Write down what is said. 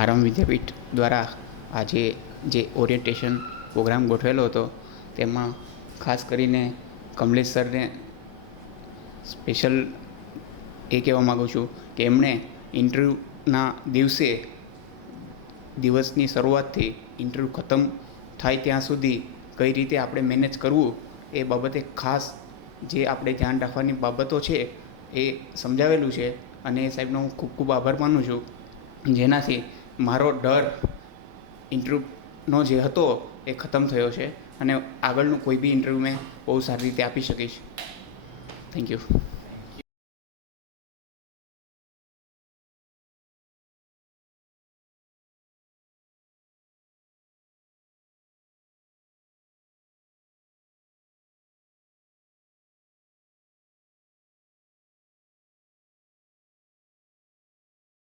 આરંભ વિદ્યાપીઠ દ્વારા આજે જે ઓરિએન્ટેશન પ્રોગ્રામ ગોઠવેલો હતો તેમાં ખાસ કરીને કમલેશ સરને સ્પેશિયલ એ કહેવા માગું છું કે એમણે ઇન્ટરવ્યૂના દિવસની શરૂઆતથી ઇન્ટરવ્યૂ ખતમ થાય ત્યાં સુધી કઈ રીતે આપણે મેનેજ કરવું એ બાબતે ખાસ જે આપણે ધ્યાન રાખવાની બાબતો છે એ સમજાવેલું છે અને એ સાહેબનો હું ખૂબ ખૂબ આભાર માનું છું, જેનાથી મારો ડર ઇન્ટરવ્યૂનો જે હતો એ ખતમ થયો છે અને આગળનું કોઈ બી ઇન્ટરવ્યૂ મેં બહુ સારી રીતે આપી શકીશ. Thank you.